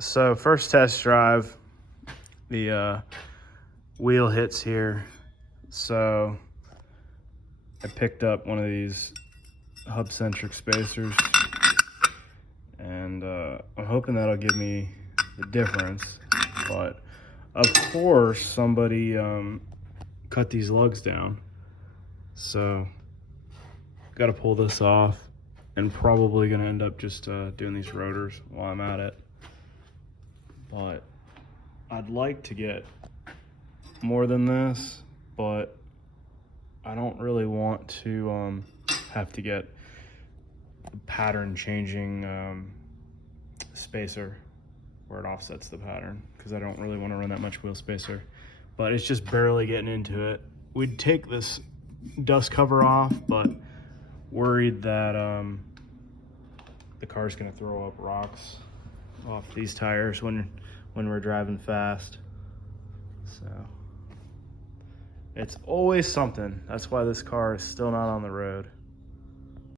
So first test drive, the wheel hits here. So I picked up one of these hub-centric spacers, and I'm hoping that'll give me the difference. But of course, somebody cut these lugs down. So got to pull this off, and probably gonna end up just doing these rotors while I'm at it. But I'd like to get more than this, but I don't really want to have to get a pattern changing spacer where it offsets the pattern, because I don't really want to run that much wheel spacer. But it's just barely getting into it. We'd take this dust cover off, but worried that the car's gonna throw up rocks off these tires when we're driving fast. So it's always something. That's why this car is still not on the road.